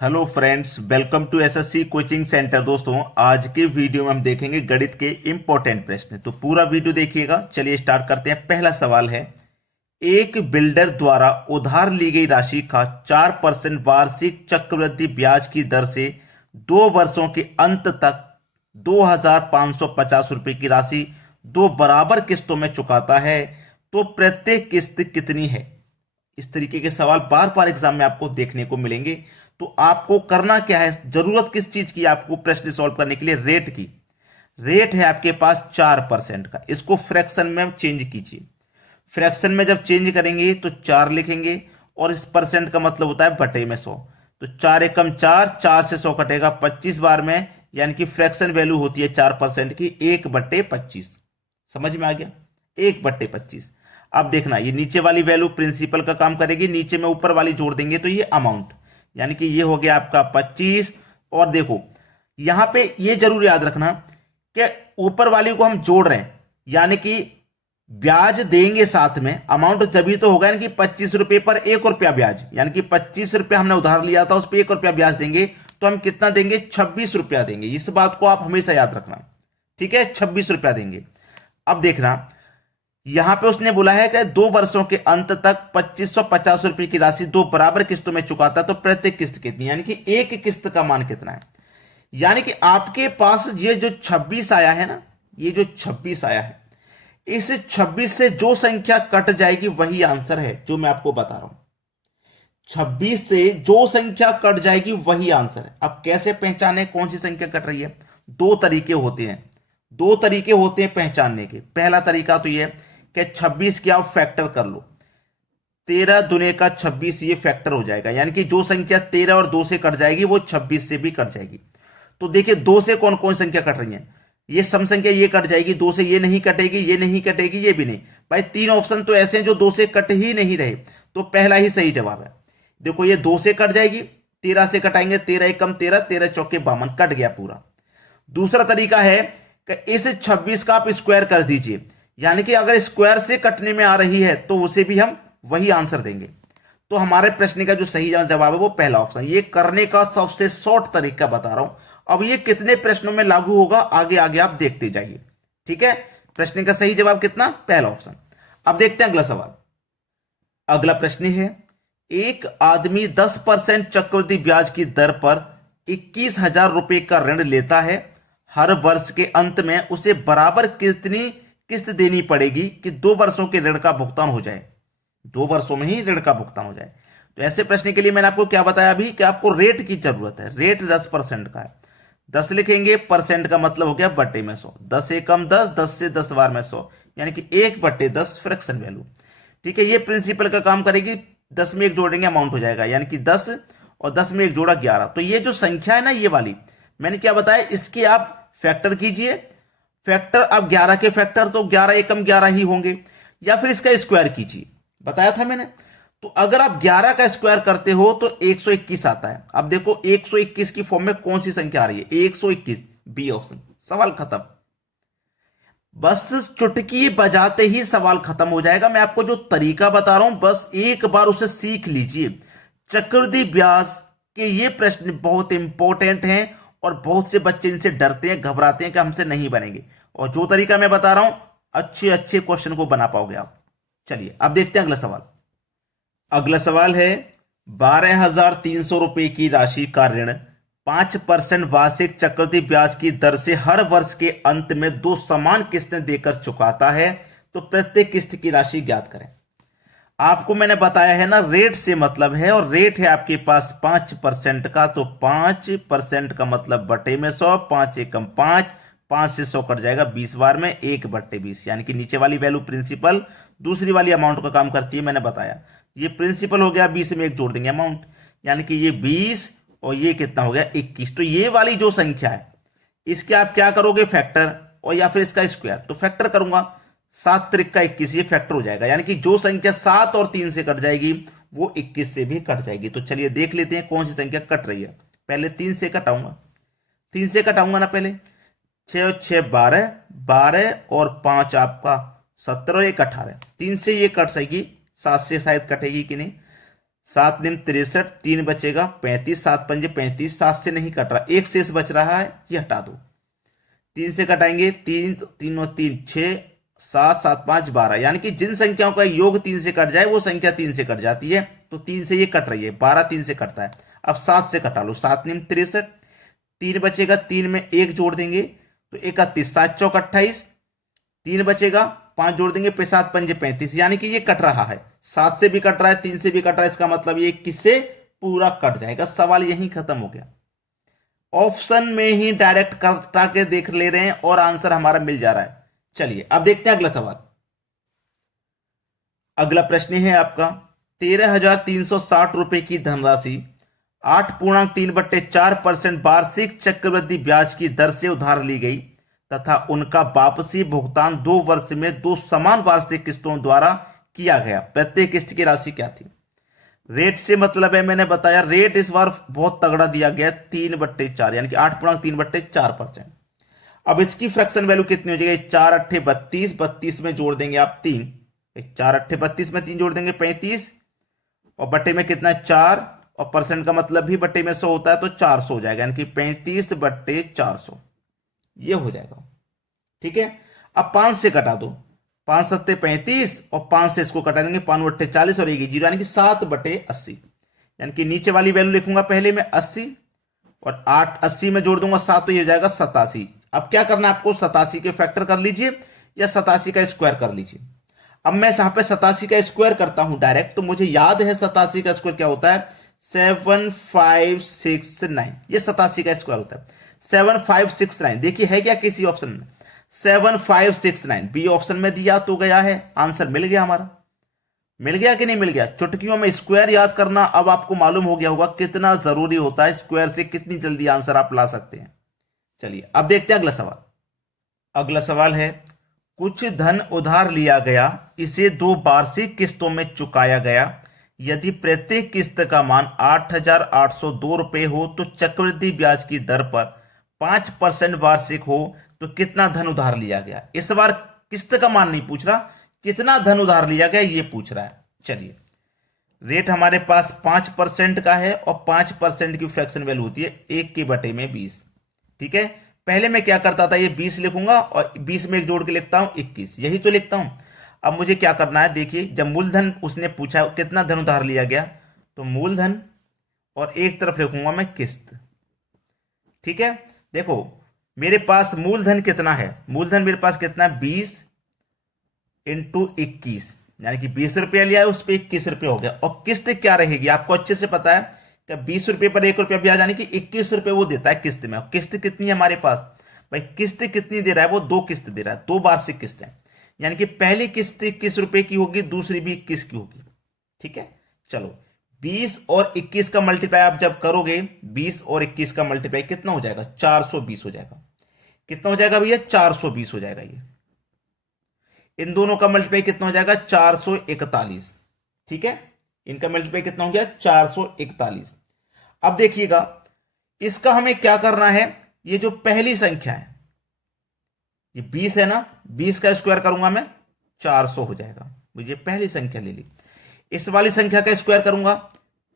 Hello friends, welcome to SSC coaching centre. दोस्तों, आज के वीडियो में हम देखेंगे गणित के इंपॉर्टेंट प्रश्न। तो पूरा वीडियो देखिएगा। चलिए स्टार्ट करते हैं। पहला सवाल है, एक बिल्डर द्वारा उधार ली गई राशि का 4% वार्षिक चक्रवृद्धि ब्याज की दर से 2 वर्षों के अंत तक 2,550 रुपए की राशि दो बराबर किस्तों में चुकाता है, तो प्रत्येक किस्त कितनी है? इस तरीके के सवाल बार बार एग्जाम में आपको देखने को मिलेंगे। तो आपको करना क्या है, जरूरत किस चीज की आपको प्रश्न सॉल्व करने के लिए? रेट की। रेट है आपके पास 4% का। इसको फ्रैक्शन में चेंज कीजिए। फ्रैक्शन में जब चेंज करेंगे तो 4 लिखेंगे और इस परसेंट का मतलब होता है बटे में 100। तो 4 एकम 4, 4 से 100 कटेगा 25 बार में, यानी कि फ्रैक्शन वैल्यू होती है 4% की 1/25। समझ में आ गया? 1/25। अब देखना, ये नीचे वाली वैल्यू प्रिंसिपल का काम करेगी, नीचे में ऊपर वाली जोड़ देंगे तो ये अमाउंट, यानी कि ये हो गया आपका 25। और देखो यहां पे ये जरूर याद रखना कि ऊपर वाली को हम जोड़ रहे हैं, यानी कि ब्याज देंगे साथ में, अमाउंट तभी तो होगा, यानी कि 25 रुपए पर 1 रुपया ब्याज, यानी कि 25 रुपया हमने उधार लिया था, उस पर 1 रुपया ब्याज देंगे तो हम कितना देंगे? 26 रुपया देंगे। इस बात को आप हमेशा याद रखना, ठीक है? 26 रुपया देंगे। अब देखना, यहां पे उसने बोला है कि 2 वर्षों के अंत तक 2550 रुपए की राशि दो बराबर किस्तों में चुकाता, तो प्रत्येक किस्त कितनी, यानी कि एक किस्त का मान कितना है? यानी कि आपके पास ये जो 26 आया है ना, ये जो 26 आया है, इस 26 से जो संख्या कट जाएगी वही आंसर है, जो मैं आपको बता रहा हूं। 26 से जो संख्या कट जाएगी वही आंसर है। अब कैसे पहचाने कौन सी संख्या कट रही है? दो तरीके होते हैं, दो तरीके होते हैं पहचानने के। पहला तरीका तो यह कि 26 की आप फैक्टर कर लो। 13 दुने का 26, ये फैक्टर हो जाएगा, यानी कि जो संख्या 13 और 2 से कट जाएगी वो 26 से भी कट जाएगी। तो देखिए 2 से कौन कौन संख्या कट रही है? ये सम संख्या ये कट जाएगी, 2 से ये नहीं कटेगी, ये नहीं कटेगी, ये भी नहीं। भाई 3 ऑप्शन तो ऐसे हैं जो 2 से कट ही नहीं रहे, तो पहला ही सही जवाब है। देखो ये 2 से कट जाएगी, 13 से कटाएंगे, 13 एकम 13, 13 चौके 52, कट गया पूरा। दूसरा तरीका है कि इस 26 का आप स्क्वायर कर दीजिए, यानी कि अगर स्क्वायर से कटने में आ रही है तो उसे भी हम वही आंसर देंगे। तो हमारे प्रश्न का जो सही जवाब है वो पहला ऑप्शन। ये करने का सबसे शॉर्ट तरीका बता रहा हूं। अब ये कितने प्रश्नों में लागू होगा आगे आगे आप देखते जाइए, ठीक है? प्रश्न का सही जवाब कितना? पहला ऑप्शन। अब देखते हैं अगला सवाल। अगला प्रश्न है, एक आदमी 10% चक्रवृद्धि ब्याज की दर पर 21,000 रुपए का ऋण लेता है। हर वर्ष के अंत में उसे बराबर कितनी किस्त देनी पड़ेगी कि 2 वर्षों के ऋण का भुगतान हो जाए? 2 वर्षों में ही ऋण का भुगतान हो जाए। तो ऐसे प्रश्न के लिए मैंने आपको क्या बताया अभी कि आपको रेट की जरूरत है। रेट 10% का है। 10 लिखेंगे, परसेंट का मतलब हो गया बटे में 100। 10 एकम 10, 10 से 10 बार में 100, यानी कि 1/10 फ्रैक्शन वैल्यू, ठीक है? ये प्रिंसिपल का काम करेगी। 10 में 1 जोड़ेंगे, अमाउंट हो जाएगा, यानी कि 10 और 10 में 1 जोड़ा 11। तो ये जो संख्या है ना, ये वाली मैंने क्या बताया, इसके आप फैक्टर कीजिए। फैक्टर, अब 11 के फैक्टर तो 11 एकम 11 ही होंगे, या फिर इसका स्क्वायर कीजिए, बताया था मैंने। तो अगर आप 11 का स्क्वायर करते हो तो 121 आता है। अब देखो 121 की फॉर्म में कौन सी संख्या आ रही है? 121, बी ऑप्शन। सवाल खत्म। बस चुटकी बजाते ही सवाल खत्म हो जाएगा। मैं आपको जो तरीका बता रहा हूं बस एक बार उसे सीख लीजिए। चक्रवृद्धि ब्याज के ये प्रश्न बहुत इंपॉर्टेंट हैं और बहुत से बच्चे इनसे डरते हैं, घबराते हैं कि हमसे नहीं बनेंगे, और जो तरीका मैं बता रहा हूं अच्छे अच्छे क्वेश्चन को बना पाओगे आप। चलिए अब देखते हैं अगला सवाल। अगला सवाल है, 12,300 रुपए की राशि का ऋण 5% वार्षिक चक्रवृद्धि ब्याज की दर से हर वर्ष के अंत में दो समान किस्तें देकर चुकाता है, तो प्रत्येक किस्त की राशि ज्ञात करें। आपको मैंने बताया है ना, रेट से मतलब है, और रेट है आपके पास 5% का, तो 5% का मतलब बटे में 100, 5 एकम 5, 5 से 100 कट जाएगा 20 बार में, 1/20, यानी कि नीचे वाली वैल्यू प्रिंसिपल, दूसरी वाली अमाउंट का काम करती है। मैंने बताया ये प्रिंसिपल हो गया, 20 में 1 जोड़ देंगे अमाउंट, यानी कि ये 20 और ये कितना हो गया 21। तो ये वाली जो संख्या है इसके आप क्या करोगे? फैक्टर, और या फिर इसका स्क्वायर। तो फैक्टर करूंगा, 7 त्रिक का 21, ये फैक्टर हो जाएगा, यानी कि जो संख्या 7 और 3 से कट जाएगी वो 21 से भी कट जाएगी। तो चलिए देख लेते हैं कौन सी संख्या कट रही है। पहले 3 से कटाऊंगा, 3 से कटाऊंगा ना पहले। 6 और 6 12, 12 और 5 आपका 17 और 1 18। 3 से ये कट सकेगी, 7 से शायद कटेगी कि नहीं। 7 निम 63, 3 बचेगा 35, 7 पंजे 35, 7 से नहीं कट रहा, एक शेष बच रहा है, ये हटा दो। 3 से कटाएंगे, 3 3 और 3 6, 7 7 5 12, यानी कि जिन संख्याओं का योग 3 से कट जाए वो संख्या 3 से कट जाती है, तो 3 से ये कट रही है, 12 3 से कटता है। अब 7 से कटा लो, 7 निम 63, 3 बचेगा, 3 में 1 जोड़ देंगे तो 31, 7 चौक 28, 3 बचेगा, 5 जोड़ देंगे, 7 पंजे 35, यानी कि ये कट रहा है, 7 से भी कट रहा है, 3 से भी कट रहा है, इसका मतलब ये किससे पूरा कट जाएगा। सवाल यहीं खत्म हो गया। ऑप्शन में ही डायरेक्ट कटा के देख ले रहे हैं और आंसर हमारा मिल जा रहा है। चलिए अब देखते हैं अगला सवाल। अगला प्रश्न है आपका 13,360 रुपए की धनराशि 8.3/4% वार्षिक चक्रवृद्धि ब्याज की दर से उधार ली गई तथा उनका वापसी भुगतान 2 वर्ष में 2 समान वार्षिक किस्तों द्वारा किया गया। प्रत्येक किस्त की राशि क्या थी? रेट से मतलब है, मैंने बताया रेट इस बार बहुत तगड़ा दिया गया 3/4, यानी कि 8.3/4%। अब इसकी फ्रैक्शन वैल्यू कितनी हो जाएगी? 4 अट्ठे 32, 32 में जोड़ देंगे आप 3, 4 अट्ठे 32 में 3 जोड़ देंगे 35, और बट्टे में कितना है 4, और परसेंट का मतलब भी बट्टे में 100 होता है, तो 400 हो जाएगा, यानी कि 35/400 ये हो जाएगा। ठीक है, अब 5 से कटा दो, 5 सत्ते 35 और 5 से इसको कटा देंगे, 5 बट्टे 40 और 1 जीरो, यानी कि 7/80, यानी कि नीचे वाली वैल्यू लिखूंगा पहले में 80 और 8 80 में जोड़ दूंगा 7, तो ये हो जाएगा 87। अब क्या करना है आपको? 87 के फैक्टर कर लीजिए या 87 का स्क्वायर कर लीजिए। अब मैं यहां पे 87 का स्क्वायर करता हूं डायरेक्ट, तो मुझे याद है 87 का स्क्वायर क्या होता है? 7569, ये 87 का स्क्वायर होता है 7569। देखिए है क्या किसी ऑप्शन में? 7569 बी ऑप्शन में दिया तो गया है, आंसर मिल गया हमारा। मिल गया कि नहीं मिल गया? चुटकियों में स्क्वायर याद करना अब आपको मालूम हो गया होगा कितना जरूरी होता है, स्क्वायर से कितनी जल्दी आंसर आप ला सकते हैं। चलिए अब देखते हैं अगला सवाल। अगला सवाल है कुछ धन उधार लिया गया, इसे 2 वार्षिक किस्तों में चुकाया गया। यदि प्रत्येक किस्त का मान 8,802 रुपए हो तो चक्रवृद्धि ब्याज की दर पर 5% वार्षिक हो तो कितना धन उधार लिया गया? इस बार किस्त का मान नहीं पूछ रहा, कितना धन उधार लिया गया ये पूछ रहा है। चलिए रेट हमारे पास 5% का है और 5% की फ्रैक्शन वैल्यू होती है 1/20। ठीक है, पहले मैं क्या करता था, ये 20 लिखूंगा और 20 में एक जोड़ के लिखता हूं 21, यही तो लिखता हूं। अब मुझे क्या करना है, देखिए जब मूलधन उसने पूछा कितना धन उधार लिया गया, तो मूलधन और एक तरफ लिखूंगा मैं किस्त। ठीक है, देखो मेरे पास मूलधन कितना है? मूलधन मेरे पास कितना है? 20 × 21, यानी कि 20 रुपया लिया है, उस पर 21 रुपया हो गया। और किस्त क्या रहेगी आपको अच्छे से पता है कि 20 रुपये पर 1 रुपया ब्याज, यानी कि 21 रुपये वो देता है किस्त में। किस्त कितनी है हमारे पास भाई? किस्त कितनी दे रहा है वो? 2 किस्त दे रहा है, 2 वार्षिक किस्त है, यानी कि पहली किस्त 21 रुपए की होगी, दूसरी भी 21 की होगी। ठीक है, चलो 20 और 21 का मल्टीप्लाई आप जब करोगे, 20 और 21 का मल्टीप्लाई कितना हो जाएगा? 420 हो जाएगा। कितना हो जाएगा भैया? 420 हो जाएगा। ये इन दोनों का मल्टीप्लाई कितना हो जाएगा? 441। ठीक है, इनका मल्टीप्लाई कितना हो गया? 441। अब देखिएगा इसका हमें क्या करना है, ये जो पहली संख्या है ये 20 है ना, 20 का स्क्वायर करूंगा मैं 400 हो जाएगा, मुझे पहली संख्या ले ली। इस वाली संख्या का स्क्वायर करूंगा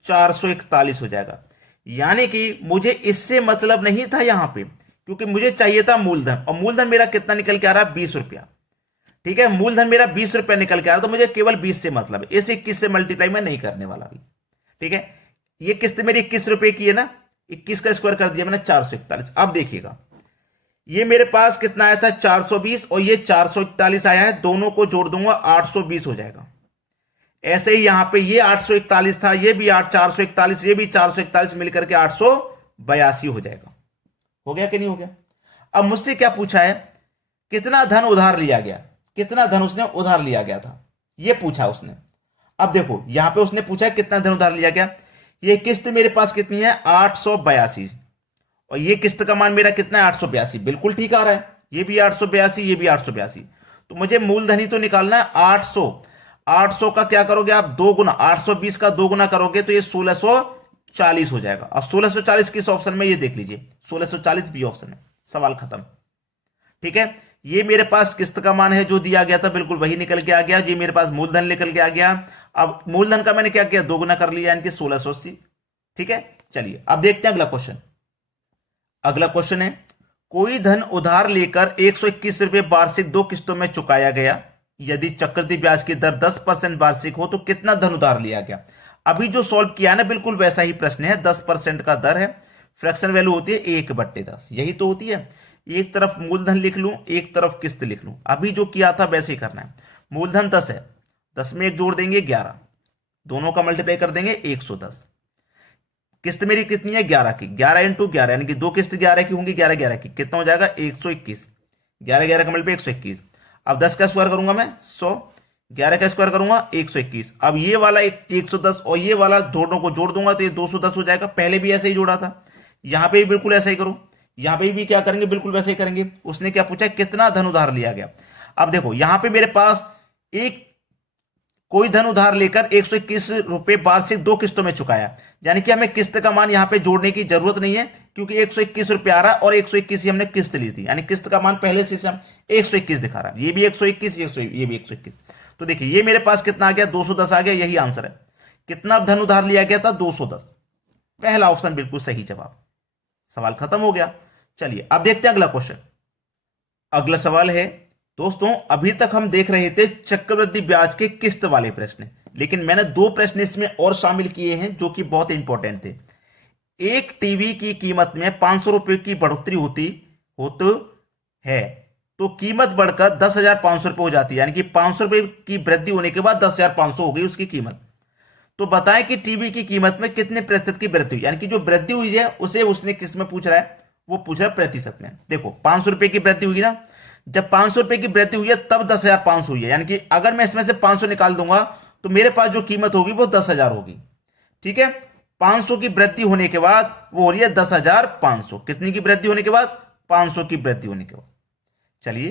441 हो जाएगा। यानी कि मुझे इससे मतलब नहीं था यहां पे, क्योंकि मुझे चाहिए था मूलधन, और मूलधन मेरा कितना निकल के आ रहा है? 20 रुपया। ठीक है, मूलधन मेरा 20 रुपया निकल के आ रहा है, तो मुझे केवल 20 से मतलब है, इस 21 से मल्टीप्लाई मैं नहीं करने वाला भी। ठीक है, ये किस्त मेरी 21 रुपए की है ना, 21 का स्क्वायर कर दिया मैंने 441। अब देखिएगा ये मेरे पास कितना आया था? 420, और ये 441 आया है, दोनों को जोड़ दूंगा 820 हो जाएगा। ऐसे ही यहां पे ये 841 था, ये भी 441, ये भी 441, मिलकर के 882 हो जाएगा। हो गया कि नहीं हो गया? अब मुझसे क्या पूछा है? कितना धन उधार लिया गया, कितना धन उसने उधार लिया गया था, ये पूछा उसने। अब देखो यहां पे उसने पूछा है कितना धन उधार लिया गया। ये किस्त मेरे पास कितनी है? 882, और ये किस्त का मान मेरा कितना है? 882। बिल्कुल ठीक आ रहा है, ये भी 882, ये भी 882। तो मुझे मूलधन ही तो निकालना है 800। 800 का क्या करोगे आप? 2 गुना, 820 का 2 गुना करोगे तो ये 1640 हो जाएगा। और 1640 किस ऑप्शन में? ये देख लीजिए 1640 बी ऑप्शन है। सवाल खत्म। ठीक है, ये मेरे पास किस्त का मान है जो दिया गया था, बिल्कुल वही निकल के आ गया। ये मेरे पास मूलधन निकल के आ गया अब मूलधन का मैंने क्या किया, दोगुना कर लिया, यानी कि 1680। ठीक है, चलिए अब देखते हैं अगला क्वेश्चन। अगला क्वेश्चन है, कोई धन उधार लेकर 121 रुपए वार्षिक 2 किस्तों में चुकाया गया। यदि चक्रवृद्धि ब्याज की दर 10% वार्षिक हो तो कितना धन उधार लिया गया। अभी जो सॉल्व किया ना, बिल्कुल वैसा ही प्रश्न है। 10% का दर है, फ्रैक्शन वैल्यू होती है 1/10, यही तो होती है। एक तरफ मूलधन लिख लूं, एक तरफ किस्त लिख लूं। अभी जो किया था वैसे ही करना है। मूलधन 10 है, 10 में एक जोड़ देंगे 11, दोनों का मल्टीप्लाई कर देंगे 110। किस्त मेरी कितनी है, 11 की, 11 इंटू 11, यानी कि 2 किस्त 11 की होंगी, 11 11 की, कितना हो जाएगा 121। 11 11 का मल्टीप्लाई 121। अब 10 का स्क्वायर करूंगा मैं 100, 11 का स्क्वायर करूंगा 121। अब ये वाला 110 और ये वाला दोनों को जोड़ दूंगा तो ये 210 हो जाएगा। पहले भी ऐसे ही जोड़ा था, यहां पे भी बिल्कुल ऐसा ही करो, यहां पे भी क्या करेंगे, बिल्कुल वैसे ही करेंगे। उसने क्या पूछा, कितना धन उधार लिया गया। अब देखो यहां पे मेरे पास एक कोई धन उधार लेकर 121 रुपए वार्षिक 2 किस्तों में चुकाया, यानी कि हमें किस्त का मान यहां पे जोड़ने की जरूरत नहीं है, क्योंकि 121 रुपए आ रहा है और 121 ही हमने किस्त ली थी, यानी किस्त का मान पहले से हम 121 दिखा रहा है। ये भी 121, ये भी 121। तो देखिए ये मेरे पास कितना आ गया, 210 आ गया, यही आंसर है। कितना धन उधार लिया गया था, 210। पहला ऑप्शन बिल्कुल सही जवाब। सवाल खत्म हो गया। चलिए अब देखते हैं अगला क्वेश्चन। अगला सवाल है दोस्तों, अभी तक हम देख रहे थे चक्रवृद्धि ब्याज के किस्त वाले प्रश्न, लेकिन मैंने 2 प्रश्न इसमें और शामिल किए हैं जो कि बहुत इंपॉर्टेंट थे। एक टीवी की कीमत में 500 रुपए की बढ़ोतरी होती है तो कीमत बढ़कर 10,500 रुपए हो जाती है, यानी कि 500 रुपए की वृद्धि होने के बाद 10,500 हो गई उसकी कीमत। तो बताएं कि टीवी की कीमत में कितने प्रतिशत की वृद्धि हुई, यानी कि जो वृद्धि हुई है उसे उसने किस में पूछ रहा है, वो पूछ रहा है प्रतिशत में। देखो 500 रुपए की वृद्धि हुई ना, जब 500 रुपए की वृद्धि हुई है तब 10,500 हुई है, यानी कि अगर मैं इसमें से 500 निकाल दूंगा तो मेरे पास जो कीमत होगी वो 10,000 होगी। ठीक है, 500 की वृद्धि होने के बाद वो हो रही है 10,500। कितनी की वृद्धि होने के बाद, 500 की वृद्धि होने के बाद। चलिए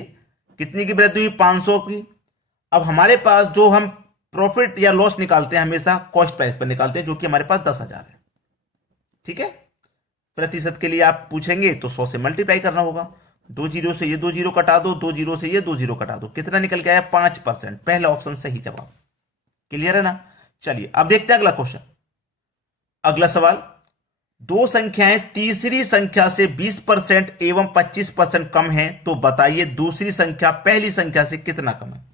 कितनी की वृद्धि हुई, 500 की। अब हमारे पास जो हम प्रॉफिट या लॉस निकालते हैं हमेशा कॉस्ट प्राइस पर निकालते हैं, जो कि हमारे पास 10,000 है। ठीक है, प्रतिशत के लिए आप पूछेंगे तो 100 से मल्टीप्लाई करना होगा। 2 जीरो से ये 2 जीरो कटा दो, 2 जीरो से ये 2 जीरो कटा दो, कितना निकल के आया, 5%। पहला ऑप्शन सही जवाब। क्लियर है ना। चलिए अब देखते हैं अगला क्वेश्चन। अगला सवाल, 2 संख्याएं तीसरी संख्या से 20% एवं 25% कम है, तो बताइए दूसरी संख्या पहली संख्या से कितना कम है।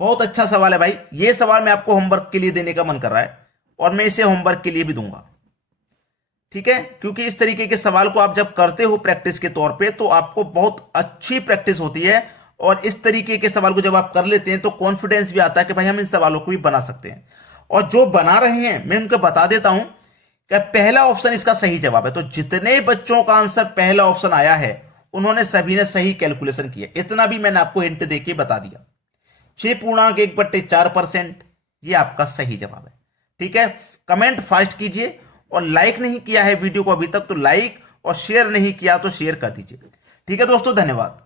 बहुत अच्छा सवाल है भाई, यह सवाल मैं आपको होमवर्क के लिए देने का मन कर रहा है और मैं इसे होमवर्क के लिए भी दूंगा। ठीक है, क्योंकि इस तरीके के सवाल को आप जब करते हो प्रैक्टिस के तौर पे तो आपको बहुत अच्छी प्रैक्टिस होती है, और इस तरीके के सवाल को जब आप कर लेते हैं तो कॉन्फिडेंस भी आता है कि भाई हम इन सवालों को भी बना सकते हैं। और जो बना रहे हैं मैं उनको बता देता हूं कि पहला ऑप्शन इसका सही जवाब है। तो जितने बच्चों का आंसर पहला ऑप्शन आया है उन्होंने सभी ने सही कैलकुलेशन किया, इतना भी मैंने आपको हिंट देके बता दिया। 6.1/4% ये आपका सही जवाब है। ठीक है, कमेंट फास्ट कीजिए, और लाइक नहीं किया है वीडियो को अभी तक तो लाइक, और शेयर नहीं किया तो शेयर कर दीजिए। ठीक है दोस्तों, धन्यवाद।